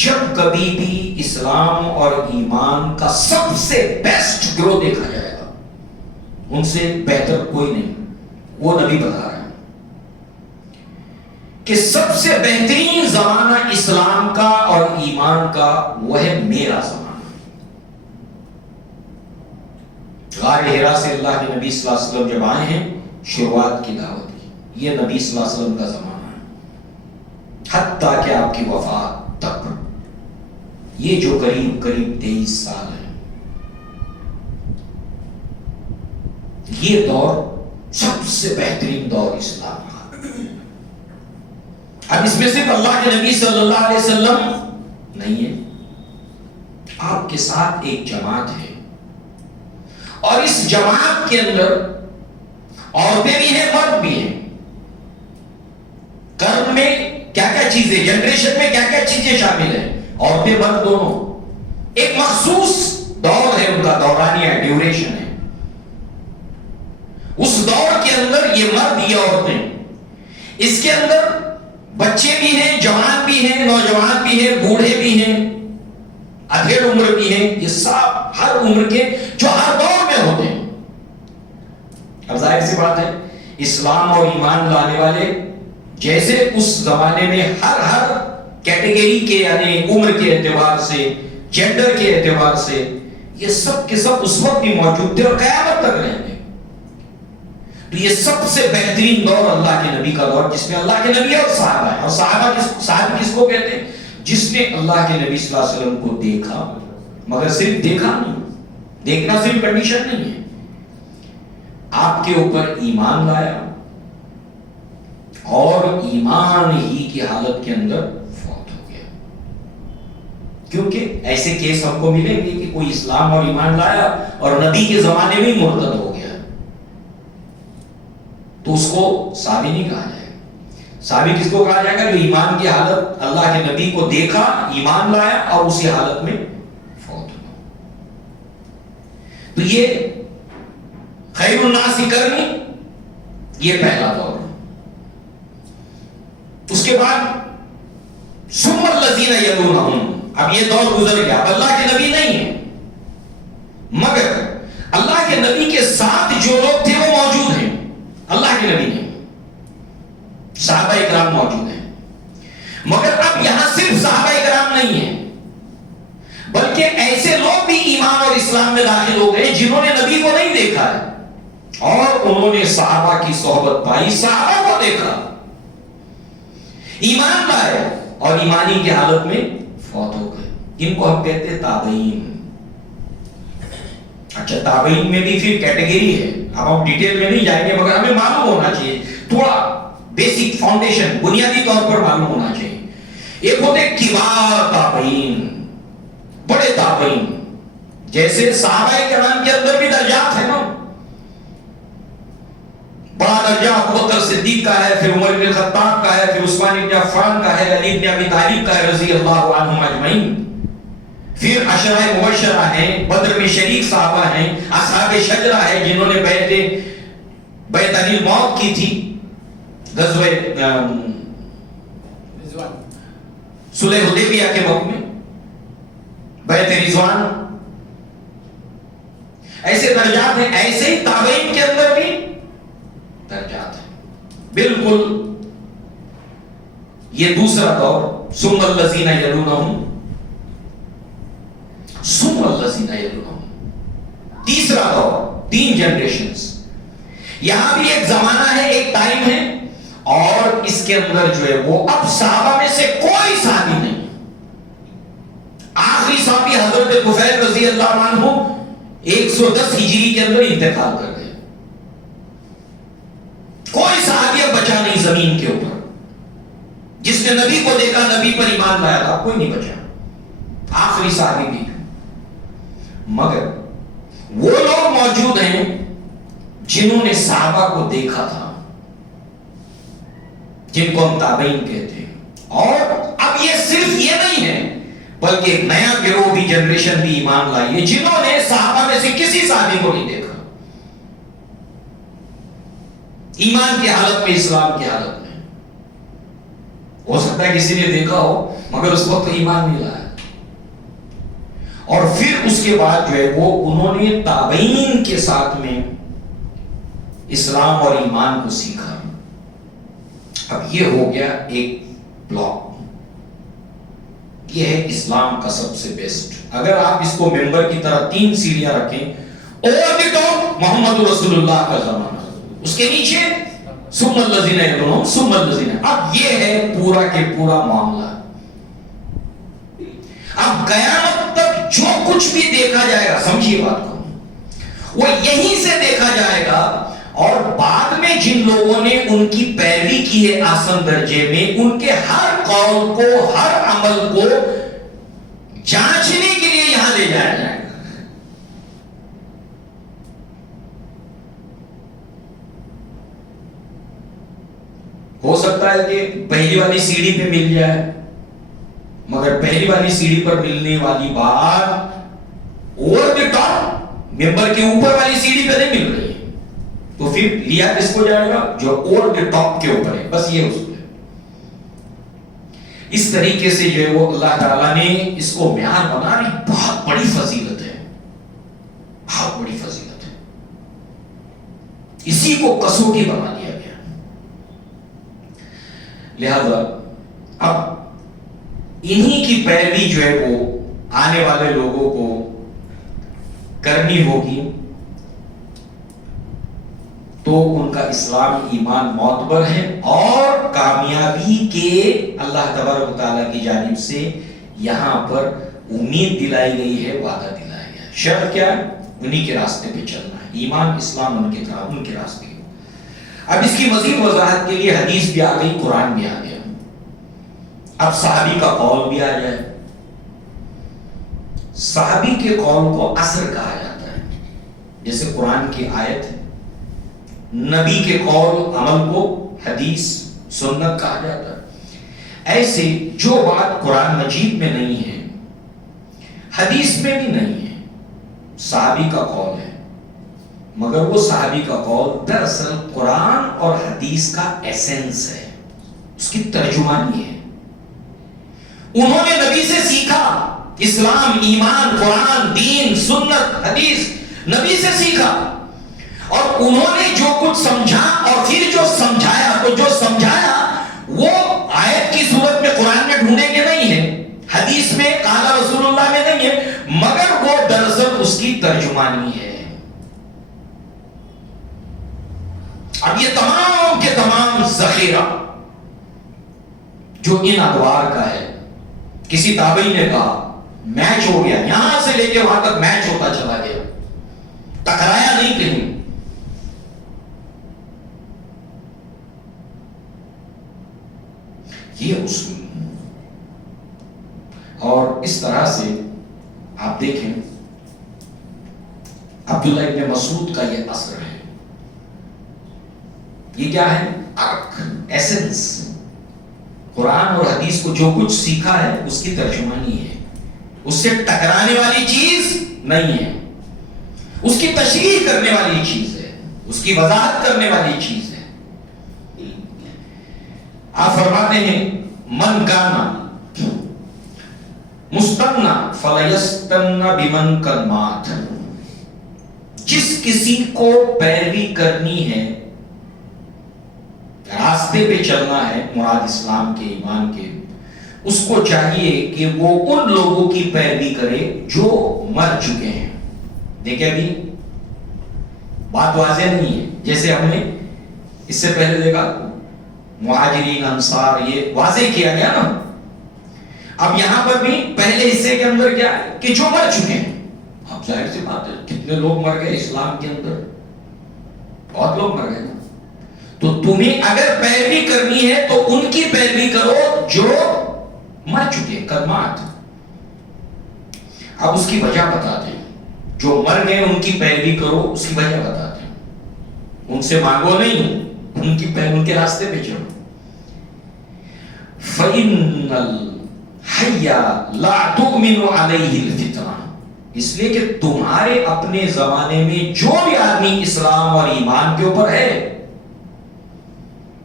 جب کبھی بھی اسلام اور ایمان کا سب سے بیسٹ گروہ دیکھا جائے گا، ان سے بہتر کوئی نہیں. وہ نبی بتا رہے ہیں کہ سب سے بہترین زمانہ اسلام کا اور ایمان کا وہ ہے میرا زمانہ. غار حرا سے اللہ کے نبی صلی اللہ علیہ وسلم جب آئے ہیں، شروعات کی دعوت کی، یہ نبی صلی اللہ علیہ وسلم کا زمانہ ہے، حتیٰ کہ آپ کی وفات تک. یہ جو قریب 23 سال ہے، یہ دور سب سے بہترین دور اسلام کا۔ اب اس میں صرف اللہ کے نبی صلی اللہ علیہ وسلم نہیں ہے، آپ کے ساتھ ایک جماعت ہے، اور اس جماعت کے اندر عورتیں بھی ہیں، مرد بھی ہیں۔ قرن میں کیا کیا چیزیں، جنریشن میں کیا کیا چیزیں شامل ہیں، عورتیں مرد دونوں۔ ایک مخصوص دور ہے، ان کا دورانیہ ہے، ڈیوریشن ہے۔ اس دور کے اندر یہ مرد یہ عورتیں، اس کے اندر بچے بھی ہیں، جوان بھی ہیں، نوجوان بھی ہیں، بوڑھے بھی ہیں، ادھیڑ عمر بھی ہیں، یہ سب ہر عمر کے جو ہر دور میں ہوتے ہیں۔ اب ظاہر سی بات ہے، اسلام اور ایمان لانے والے جیسے اس زمانے میں ہر کیٹیگری کے یعنی عمر کے اعتبار سے، جینڈر کے اعتبار سے یہ سب کے سب اس وقت بھی موجود تھے اور قیامت تک رہیں گے۔ تو یہ سب سے بہترین دور اللہ کے نبی کا دور، جس میں اللہ کے نبی اور صحابہ ہیں۔ اور صحابہ کس کو کہتے ہیں؟ جس نے اللہ کے نبی صلی اللہ علیہ وسلم کو دیکھا، مگر صرف دیکھا نہیں، دیکھنا صرف کنڈیشن نہیں ہے، آپ کے اوپر ایمان لایا اور ایمان ہی کی حالت کے اندر فوت ہو گیا۔ کیونکہ ایسے کیس ہم کو ملیں گے کہ کوئی اسلام اور ایمان لایا اور نبی کے زمانے میں مرتد ہو گیا، تو اس کو صحابی نہیں کہا جائے گا۔ صحابی کس کو کہا جائے گا؟ جو ایمان کی حالت، اللہ کے نبی کو دیکھا، ایمان لایا اور اسی حالت میں فوت ہوا۔ تو یہ خیر الناس قرنی، یہ پہلا دور۔ اس کے بعد ثم الذین یلونہم، اب یہ دور گزر گیا، اب اللہ کے نبی نہیں ہے، مگر اللہ کے نبی کے ساتھ جو لوگ تھے وہ موجود ہیں، اللہ کے نبی نہیں، صحابہ اکرام موجود ہیں۔ مگر اب یہاں صرف صحابہ اکرام نہیں ہیں، بلکہ ایسے لوگ بھی ایمان اور اسلام میں داخل ہو گئے جنہوں نے نبی کو نہیں دیکھا ہے اور انہوں نے صحابہ کی صحبت پائی، صحابہ کو دیکھا، ایمان لائے اور ایمانی کی حالت میں فوت ہو گئے۔ ان کو ہم کہتے ہیں تابعین۔ اچھا، تابعین میں بھی پھر کیٹیگری ہے، اب ہم ڈیٹیل میں نہیں جائیں گے، مگر ہمیں معلوم ہونا چاہیے، تھوڑا بیسک فاؤنڈیشن بنیادی طور پر معلوم ہونا چاہیے۔ ایک ہوتے کبار تابعین، بڑے تابعین، جیسے صحابہ کرام کے اندر بھی درجات ہیں نا، بڑا درجہ ابو بکر صدیق کا ہے، پھر عمر بن خطاب کا ہے، پھر عثمان بن عفان کا ہے، علی بن ابی طالب کا ہے رضی اللہ عنہم اجمعین، پھر عشرہ مبشرہ ہیں، بدر میں شریک صحابہ ہیں، اصحاب شجرہ ہیں جنہوں نے بیعت علی الموت کی تھی، غزوہ صلح حدیبیہ کے وقت میں بیعت رضوان۔ ایسے درجات ہیں، ایسے ہی تابعین کے اندر بھی درجات ہیں۔ بالکل یہ دوسرا دور، ثم الذین یلونہم، ثم الذین یلونہم، تیسرا دور، 3 جنریشنز۔ یہاں بھی ایک زمانہ ہے، ایک ٹائم ہے، اور اس کے اندر جو ہے وہ اب صحابہ میں سے کوئی صحابی نہیں۔ آخری صحابی حضرت طفیل رضی اللہ عنہ 110 ہجری کے اندر انتقال کر گئے۔ کوئی صحابی اب بچا نہیں زمین کے اوپر، جس نے نبی کو دیکھا، نبی پر ایمان لایا تھا، کوئی نہیں بچا، آخری صحابی بھی۔ مگر وہ لوگ موجود ہیں جنہوں نے صحابہ کو دیکھا تھا، جن کو ہم تابعین کہتے ہیں۔ اور اب یہ صرف یہ نہیں ہے، بلکہ ایک نیا گروہ بھی، جنریشن بھی ایمان لائی ہے جنہوں نے صحابہ میں سے کسی صحابی کو نہیں دیکھا، ایمان کی حالت میں، اسلام کی حالت میں۔ ہو سکتا ہے کسی نے دیکھا ہو مگر اس وقت ایمان نہیں لایا۔ اور پھر اس کے بعد جو ہے وہ انہوں نے تابعین کے ساتھ میں اسلام اور ایمان کو سیکھا۔ اب یہ ہو گیا ایک بلاک، یہ ہے اسلام کا سب سے بیسٹ۔ اگر آپ اس کو ممبر کی طرح 3 سیڑھیاں رکھیں، اور بھی تو محمد رسول اللہ کا زمانہ، اس کے نیچے ثم الذین یلونہم، ثم الذین۔ اب یہ ہے پورا کے پورا معاملہ۔ اب قیامت تک جو کچھ بھی دیکھا جائے گا، سمجھیے بات کو، وہ یہیں سے دیکھا جائے گا، اور بعد میں جن لوگوں نے ان کی پیروی کی ہے آسن درجے میں، ان کے ہر قول کو، ہر عمل کو جانچنے کے لیے یہاں لے جایا جائے گا۔ ہو سکتا ہے کہ پہلی والی سیڑھی پہ مل جائے، مگر پہلی والی سیڑھی پر ملنے والی بات اوور دی ٹاپ ممبر کے اوپر والی سیڑھی پہ نہیں مل رہی ہے، تو پھر لیا کس کو جائے گا؟ جو اوور دی ٹاپ کے اوپر ہے، بس یہ اصول ہے۔ اس طریقے سے جو ہے وہ اللہ تعالیٰ نے اس کو معیار بنانے بہت بڑی فضیلت ہے، بہت بڑی فضیلت ہے، اسی کو کسوٹی بنا دیا گیا۔ لہذا اب انہی کی پیروی جو ہے وہ آنے والے لوگوں کو کرنی ہوگی، تو ان کا اسلام ایمان معتبر ہے، اور کامیابی کے اللہ تبارک و تعالیٰ کی جانب سے یہاں پر امید دلائی گئی ہے، وعدہ دلایا گیا ہے۔ شرط کیا ہے؟ انہی کے راستے پہ چلنا ہے، ایمان اسلام ان کے راستے۔ اب اس کی مزید وضاحت کے لیے حدیث بھی آ گئی، قرآن بھی آ گیا، اب صحابی کا قول بھی آ جائے۔ صحابی کے قول کو اثر کہا جاتا ہے، جیسے قرآن کی آیت ہے، نبی کے قول عمل کو حدیث سنت کہا جاتا ہے۔ ایسے جو بات قرآن مجید میں نہیں ہے، حدیث میں بھی نہیں ہے، صحابی کا قول ہے، مگر وہ صحابی کا قول دراصل قرآن اور حدیث کا ایسنس ہے، اس کی ترجمانی ہے۔ انہوں نے نبی سے سیکھا، اسلام، ایمان، قرآن، دین، سنت، حدیث نبی سے سیکھا، اور انہوں نے جو کچھ سمجھا اور پھر جو سمجھایا، تو جو سمجھایا وہ آیت کی صورت میں قرآن میں ڈھونڈیں گے نہیں ہے، حدیث میں قال رسول اللہ میں نہیں ہے، مگر وہ دراصل اس کی ترجمانی ہے۔ اب یہ تمام کے تمام ذخیرہ جو ان ادوار کا ہے، کسی تابعی نے کہا میچ ہو گیا، یہاں سے لے کے وہاں تک میچ ہوتا چلا گیا، ٹکرایا نہیں کہیں۔ یہ اصول، اور اس طرح سے آپ دیکھیں عبداللہ ابن مسعود کا یہ اثر ہے، یہ کیا ہے؟ عرق، ایسنس، قرآن اور حدیث کو جو کچھ سیکھا ہے اس کی ترجمانی ہے، اس سے ٹکرانے والی چیز نہیں ہے، اس کی تشریح کرنے والی چیز ہے، اس کی وضاحت کرنے والی چیز ہے۔ آپ فرماتے ہیں من کانا مستغنا فلیستغن بمن قد مات، جس کسی کو پیروی کرنی ہے، راستے پہ چلنا ہے، مراد اسلام کے، ایمان کے، اس کو چاہیے کہ وہ ان لوگوں کی پیروی کرے جو مر چکے ہیں۔ دیکھیں ابھی بات واضح نہیں ہے، جیسے ہم نے اس سے پہلے دیکھا مہاجرین، انصار، یہ واضح کیا گیا نا۔ اب یہاں پر بھی پہلے حصے کے اندر کیا ہے کہ جو مر چکے ہیں۔ اب ظاہر سی بات ہے، کتنے لوگ مر گئے اسلام کے اندر، بہت لوگ مر گئے نا۔ تو تمہیں اگر پیروی کرنی ہے تو ان کی پیروی کرو جو مر چکے، قدمات۔ اب اس کی وجہ بتاتے ہیں، جو مر گئے ان کی پیروی کرو، اس کی وجہ بتاتے ہیں، ان سے مانگو نہیں، ان کے راستے پہ چلو۔ فَإِنَّ الْحَيَّ لَا تُؤْمِنُ عَلَيْهِ الْفِتْنَةُ، اس لیے کہ تمہارے اپنے زمانے میں جو بھی آدمی اسلام اور ایمان کے اوپر ہے،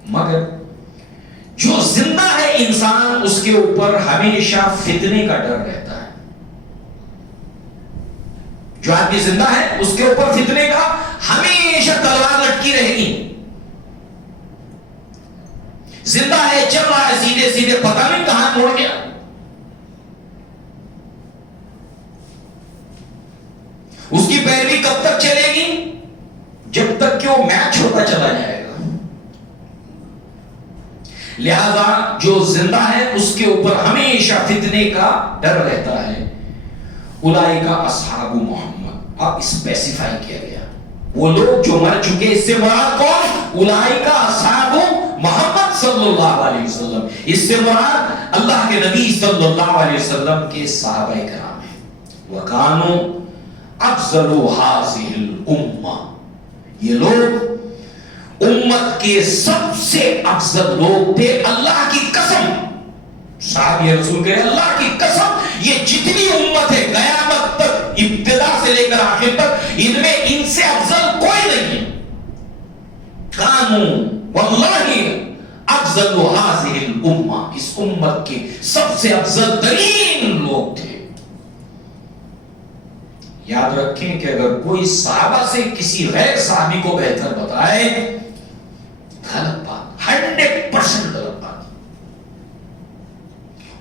مگر جو زندہ ہے انسان، اس کے اوپر ہمیشہ فتنے کا ڈر رہتا ہے۔ جو آدمی زندہ ہے اس کے اوپر فتنے کا ہمیشہ تلوار لٹکی رہے گی۔ زندہ ہے، چل رہا ہے سیدھے سیدھے، پتہ نہیں کہاں موڑ گیا۔ اس کی پیروی کب تک چلے گی؟ جب تک کہ وہ میچ ہوتا چلا جائے گا۔ لہذا جو زندہ ہے اس کے اوپر ہمیشہ فتنے کا ڈر رہتا ہے. اولئک اصحاب محمد، اب اسپیسیفائی کیا گیا وہ لوگ جو مر چکے. اس سے مراد کون؟ اولئک اصحاب محمد صلی اللہ علیہ وسلم. اس سے مراد اللہ کے نبی صلی اللہ علیہ وسلم کے صحابہ کرام ہیں. وَكَانُوا أَفْضَلُ هَٰذِهِ الْأُمَّةِ، یہ لوگ امت کے سب سے افضل لوگ تھے. اللہ کی قسم، صحابی رسول کے اللہ کی قسم، یہ جتنی امت ہے قیامت تک، ابتدا سے لے کر آخر تک، ان میں ان سے افضل کوئی نہیں ہے. کانوا واللہ افضل هذه الامہ، اس امت کے سب سے افضل ترین لوگ تھے. یاد رکھیں کہ اگر کوئی صحابہ سے کسی غیر صحابی کو بہتر بتائے، غلط بات، 100% غلط بات.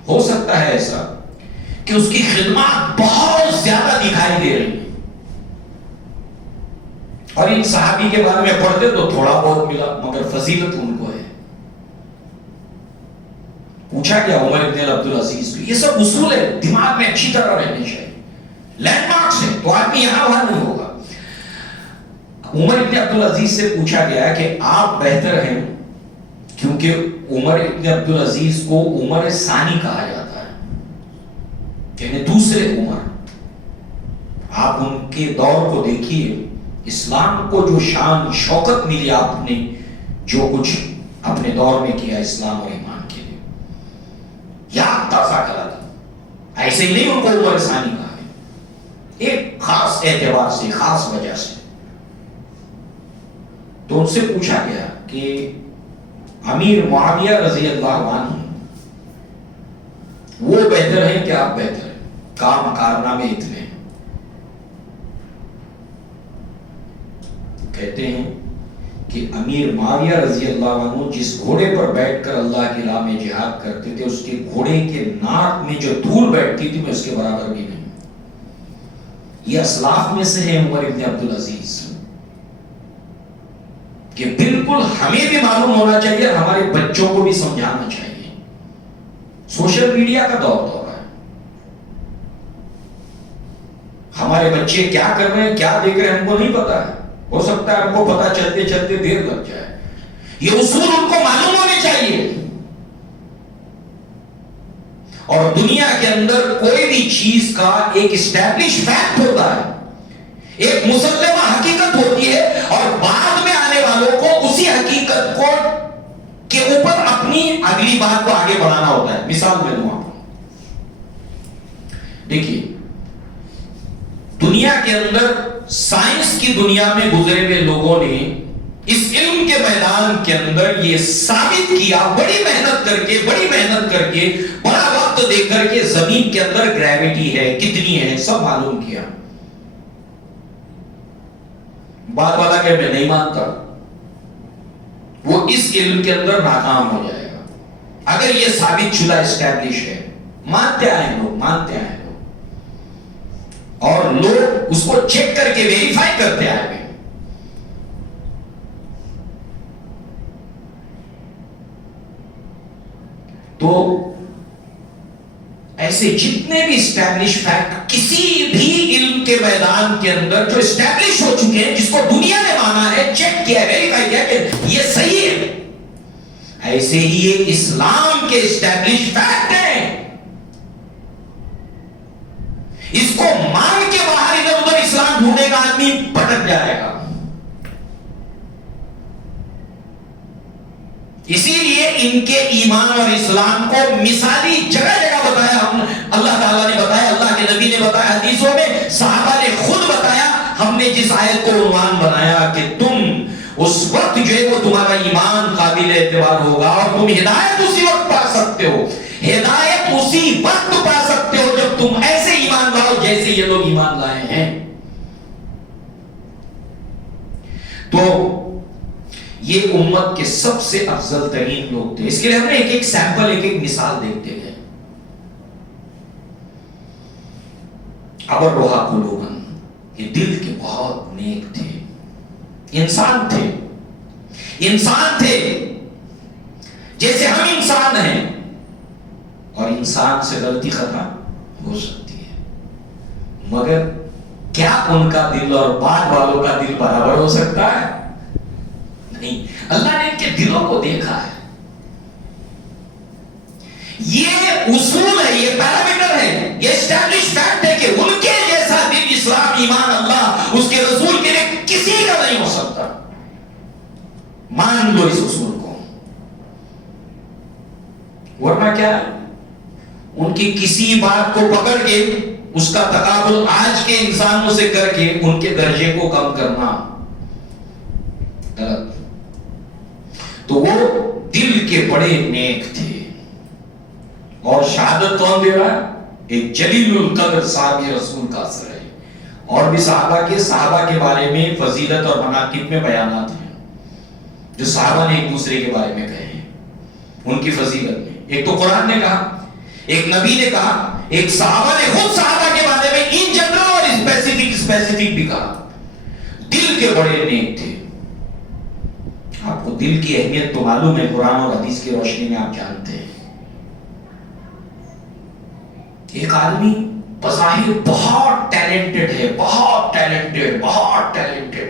ہو سکتا ہے ایسا کہ اس کی خدمات بہت زیادہ دکھائی دے رہی ہیں، اور ان صحابی کے بارے میں پڑھتے تو تھوڑا بہت ملا، مگر فضیلت ان کو ہے. پوچھا گیا عمر ابن عبدالعزیز کو، یہ سب اصول ہے، دماغ میں اچھی طرح رہنے چاہیے، لینڈ مارکس ہے، تو آدمی یہاں وہاں نہیں ہوگا. عمر ابن عبدالعزیز سے پوچھا گیا کہ آپ بہتر ہیں، کیونکہ عمر ابن عبدالعزیز کو عمر ثانی کہا جاتا ہے، یعنی دوسرے عمر. آپ ان کے دور کو دیکھیے، اسلام کو جو شان شوکت ملی، آپ نے جو کچھ اپنے دور میں کیا اسلام اور ایمان کے لیے، یاد تازہ کرا تھا. ایسے ہی نہیں ان کو عمر ثانی کہا ہے، ایک خاص اعتبار سے، خاص وجہ سے. تو ان سے پوچھا گیا کہ امیر معاویہ رضی اللہ عنہ وہ بہتر ہیں کہ آپ بہتر ہیں؟ کام کارنامے اتنے ہیں. کہتے ہیں کہ امیر معاویہ رضی اللہ عنہ جس گھوڑے پر بیٹھ کر اللہ کی راہ میں جہاد کرتے تھے، اس کے گھوڑے کے ناک میں جو دھول بیٹھتی تھی میں اس کے برابر بھی نہیں. یہ اسلاف میں سے ہے عمر ابن عبدالعزیز، کہ بالکل ہمیں بھی معلوم ہونا چاہیے، ہمارے بچوں کو بھی سمجھانا چاہیے. سوشل میڈیا کا دور ہے، ہمارے بچے کیا کر رہے ہیں، کیا دیکھ رہے ہیں، ہم کو نہیں پتا ہے. ہو سکتا ہے ہم کو پتا چلتے چلتے دیر لگ جائے. یہ اصول ان کو معلوم ہونے چاہیے. اور دنیا کے اندر کوئی بھی چیز کا ایک اسٹیبلش فیکٹ ہوتا ہے، ایک مسلمہ حقیقت ہوتی ہے، اور بعد میں آنے والوں کو اسی حقیقت کو کے اوپر اپنی اگلی بات کو آگے بڑھانا ہوتا ہے. مثال میں دوں آپ کو، دیکھیے دنیا کے اندر سائنس کی دنیا میں گزرے ہوئے لوگوں نے اس علم کے میدان کے اندر یہ ثابت کیا، بڑی محنت کر کے بڑا وقت دے کر کے، زمین کے اندر گریویٹی ہے کتنی ہے سب معلوم کیا. بات والا کہ میں نہیں مانتا، وہ اس علم کے اندر ناکام ہو جائے گا. اگر یہ ثابت شدہ اسٹیبلش ہے، مانتے آئے لوگ، اور لوگ اس کو چیک کر کے ویریفائی کرتے آئے گئے. تو ایسے جتنے بھی اسٹیبلش فیکٹ کسی بھی علم کے میدان کے اندر جو اسٹیبلش ہو چکے ہیں، جس کو دنیا نے مانا ہے، چیک کیا، ویریفائی کیا کہ یہ صحیح ہے، ایسے ہی یہ اسلام کے اسٹیبلش فیکٹ ہیں. اس کو مان کے باہر ادھر ادھر اسلام ڈھونڈے گا آدمی پٹک جائے گا. اسی لیے ان کے ایمان اور اسلام کو مثالی جگہ جگہ بتایا. ہم اللہ تعالیٰ نے بتایا، اللہ کے نبی نے بتایا، حدیثوں میں صحابہ نے خود بتایا. ہم نے جس آیت کو عنوان بنایا کہ تم اس وقت جو ہے وہ تمہارا ایمان قابل اعتبار ہوگا، اور تم ہدایت اسی وقت پا سکتے ہو، ہدایت اسی وقت پا سکتے ہو جب تم ایسے ایمان لاؤ جیسے یہ لوگ ایمان لائے ہیں. تو یہ امت کے سب سے افضل ترین لوگ تھے. اس کے لیے ہم نے ایک ایک سیمپل، ایک ایک مثال دیکھتے گئے. ابرہا قلوباً، یہ دل کے بہت نیک تھے، انسان تھے جیسے ہم انسان ہیں اور انسان سے غلطی خطا ہو سکتی ہے، مگر کیا ان کا دل اور بعد والوں کا دل برابر ہو سکتا ہے؟ نہیں۔ اللہ نے ان کے دلوں کو دیکھا ہے۔ یہ اصول ہے، یہ پیرامیٹر ہے، یہ اسٹیبلش فیکٹ ہے کہ ان کے جیسا دل، اسلام، ایمان، اللہ، اس کے رسول کے لیے کسی کا نہیں ہو سکتا۔ مان لو اس اصول کو، ورنہ کیا ہے؟ ان کی کسی بات کو پکڑ کے اس کا تقابل آج کے انسانوں سے کر کے ان کے درجے کو کم کرنا غلط۔ تو وہ دل کے بڑے نیک تھے، اور شہادت کون دے رہا ہے؟ ایک جلیل القدر صحابی رسول کا اثر ہے۔ اور بھی صحابہ کے بارے میں فضیلت اور مناقب میں بیانات ہیں جو صحابہ نے ایک دوسرے کے بارے میں کہے ہیں، ان کی فضیلت میں۔ ایک تو قرآن نے کہا، ایک نبی نے کہا، ایک صحابہ نے خود صحابہ کے بارے میں ان جنرل اور اسپیسیفک بھی کہا۔ دل کے بڑے نیک تھے۔ آپ کو دل کی اہمیت تو معلوم ہے، قرآن اور حدیث کی روشنی میں آپ جانتے ہیں۔ ایک آدمی بظاہر بہت ٹیلنٹڈ ہے، بہت ٹیلنٹڈ،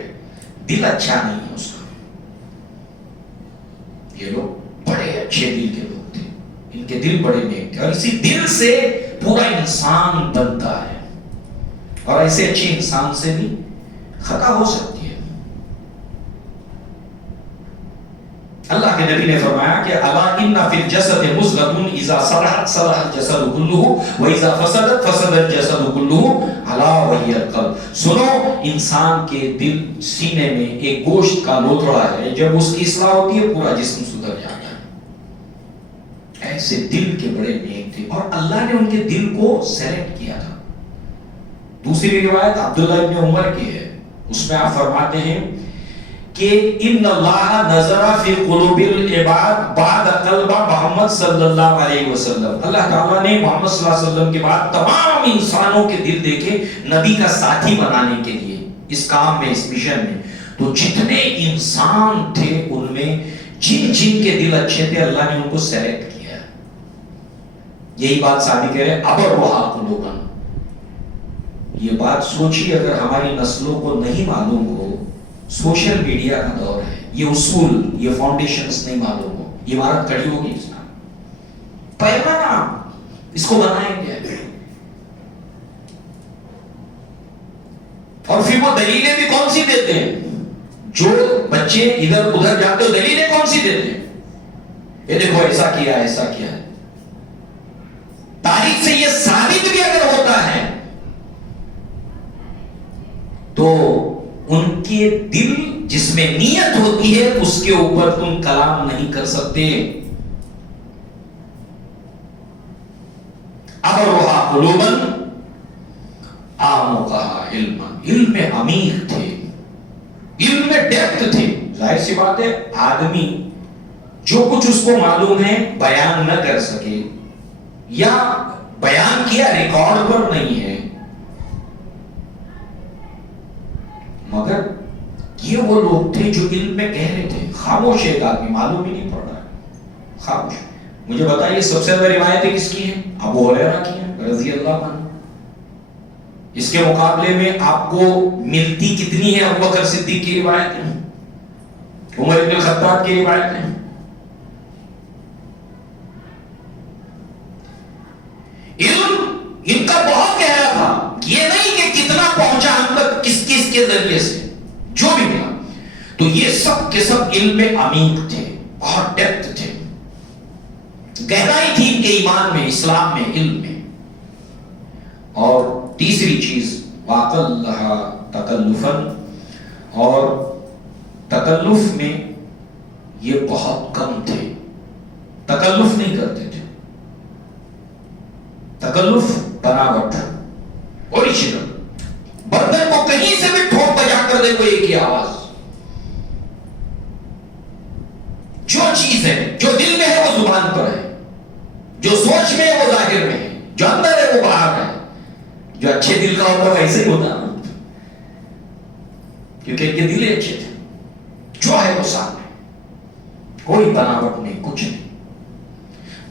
دل اچھا نہیں ہے اس کا۔ یہ لوگ بڑے اچھے دل کے لوگ تھے، ان کے دل بڑے نیک تھے، اور اسی دل سے پورا انسان بنتا ہے، اور ایسے اچھے انسان سے بھی خطا ہو سکتی ہے۔ اللہ کے نبی نے فرمایا کہ الا ان فی الجسد مضغۃ اذا صلحت صلح الجسد كله واذا فسدت فسد الجسد كله الا وهي القلب۔ سنو، انسان کے دل سینے میں ایک گوشت کا لوتھڑا ہے، جب اس کی اصلاح ہوتی ہے پورا جسم سدھر جاتا ہے۔ ایسے دل کے بڑے نیک تھے، اور اللہ نے ان کے دل کو سلیکٹ کیا تھا۔ دوسری روایت عبداللہ ابن عمر کی ہے، اس میں آپ فرماتے ہیں کہ ان اللہ نظر فی قلوب العباد بعد قلب محمد صلی اللہ علیہ وسلم۔ اللہ تعالیٰ نے محمد صلی اللہ علیہ وسلم کے بعد تمام انسانوں کے دل دیکھے نبی کا ساتھی بنانے کے لیے، اس کام میں، اس مشن میں۔ تو جتنے انسان تھے ان میں جن کے دل اچھے تھے اللہ نے ان کو سلیکٹ کیا۔ یہی بات ثابت کہہ رہے ابرھا قلوبا۔ یہ بات سوچیے، اگر ہماری نسلوں کو نہیں معلوم ہو، سوشل میڈیا کا دور ہے، یہ اصول، یہ فاؤنڈیشنز نہیں معلوم ہو، یہ عمارت کھڑی ہوگی اس کا پیمانہ اس کو بنائیں گے، اور پھر وہ دلیلیں بھی کون سی دیتے ہیں؟ جو بچے ادھر ادھر جاتے ہو دلیلیں کون سی دیتے ہیں؟ یہ دیکھو ایسا کیا، ایسا کیا ہے۔ تاریخ سے یہ ثابت بھی اگر ہوتا ہے تو ان کے دل جس میں نیت ہوتی ہے اس کے اوپر تم کلام نہیں کر سکتے۔ ابرھا قلوبا اعمقھا علما، علم میں عمیق تھے، علم میں ڈیپتھ تھے۔ ظاہر سی بات ہے آدمی جو کچھ اس کو معلوم ہے بیان نہ کر سکے، یا بیان کیا ریکارڈ پر نہیں ہے، مگر یہ وہ لوگ تھے جو علم میں گہرے تھے۔ خاموش ایک آدمی، معلوم ہی نہیں پڑ رہا ہے، خاموش۔ مجھے بتائیے سب سے زیادہ روایتیں کس کی ہیں؟ ابو ہریرہ کی ہیں رضی اللہ عنہ۔ اس کے مقابلے میں آپ کو ملتی کتنی ہے؟ ابو بکر صدیق کی روایتیں، عمر بن الخطاب کی روایتیں۔ علم ان کا بہت گہرا تھا، یہ نہیں کہ کتنا پہنچا ہم تک کس کے ذریعے سے، جو بھی ملا۔ تو یہ سب کے سب علم میں عمیق تھے، بہت ڈیپتھ تھے، گہرائی تھی ان کے ایمان میں، اسلام میں، علم میں۔ اور تیسری چیز واقلھا تکلفا، اور تکلف میں یہ بہت کم تھے، تکلف نہیں کرتے تھے۔ تکلف بناوٹ، اوریجنل، برتن کو کہیں سے بھی ٹھوک بجا کر دیکھو ایک ہی آواز۔ جو چیز ہے، جو دل میں ہے وہ زبان پر ہے، جو سوچ میں ہے وہ ظاہر میں ہے، جو اندر ہے وہ باہر ہے۔ جو اچھے دل کا ہوتا ہے ویسے ہی ہوتا نا، کیونکہ ان کے دل اچھے تھے، جو ہے وہ سامنے، کوئی بناوٹ نہیں، کچھ نہیں۔